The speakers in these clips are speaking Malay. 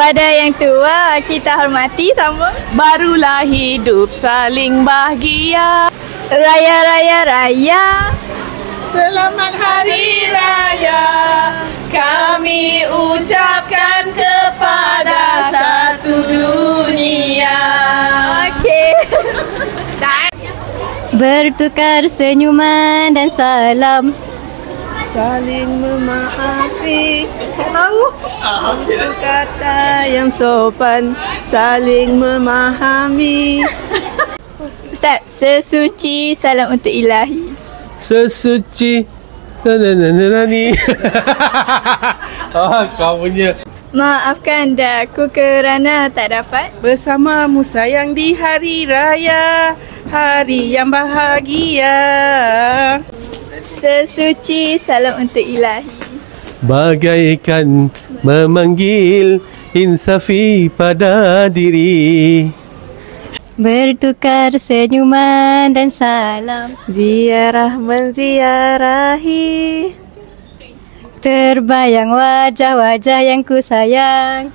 Pada yang tua, kita hormati sambung. Barulah hidup saling bahagia. Raya, raya, raya. Selamat Hari Raya kami ucapkan kepada satu dunia. Okey. Bertukar senyuman dan salam. Saling memahami. Tahu? Itu kata yang sopan. Saling memahami. Ustaz, sesuci salam untuk ilahi. Sesuci ni. Kau punya. Maafkan daku kerana tak dapat Bersamamu sayang di hari raya. Hari yang bahagia. sesuci salam untuk ilahi. Bagaikan memanggil insafi pada diri. Bertukar senyuman dan salam. Ziarah menziarahi. Terbayang wajah-wajah yang ku sayang.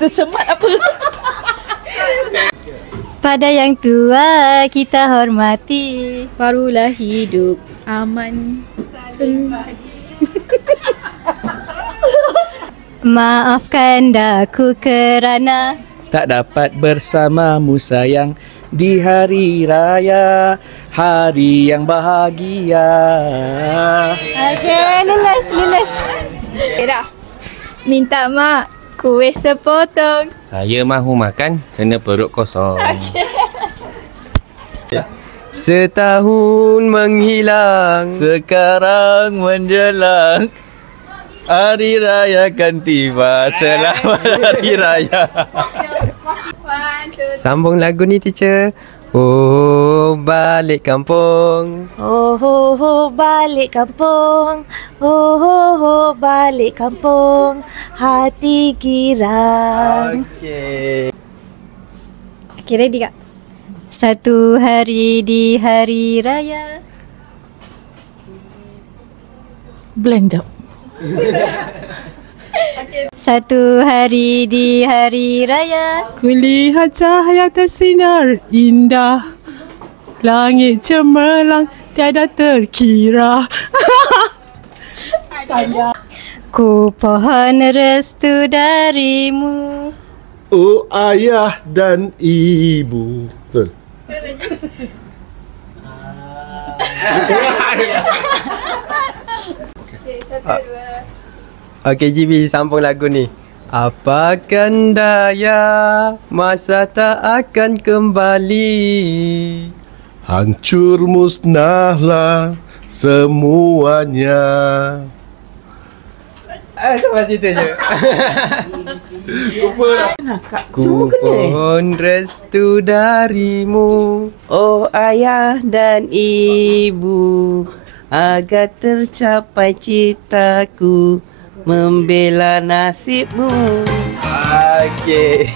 Tersemat apa? Pada yang tua kita hormati. Barulah hidup aman. Maafkan daku kerana tak dapat bersamamu sayang di hari raya, hari yang bahagia. okey, lulus. Okay, dah. Minta mak kuih sepotong. Saya mahu makan, kena perut kosong. Setahun menghilang, sekarang menjelang. Hari Raya kan tiba, selamat Hari Raya. Sambung lagu ni, teacher. Oh, balik kampung. Oh, oh, oh, balik kampung. Oh, oh, oh, balik kampung. Hati girang. Okey. Okay, ready kak? Satu hari di hari raya. Blank jap. Satu hari di hari raya. Kulihat cahaya tersinar indah. Langit cemerlang tiada terkira. Ku pohon restu darimu. Oh ayah dan ibu. Betul. Okey, GB, sambung lagu ni. Apakan daya, masa tak akan kembali. Hancur musnahlah semuanya. Sampai situ je. Ku pohon restu darimu. Oh ayah dan ibu, agar tercapai citaku, membela nasibmu. Okey.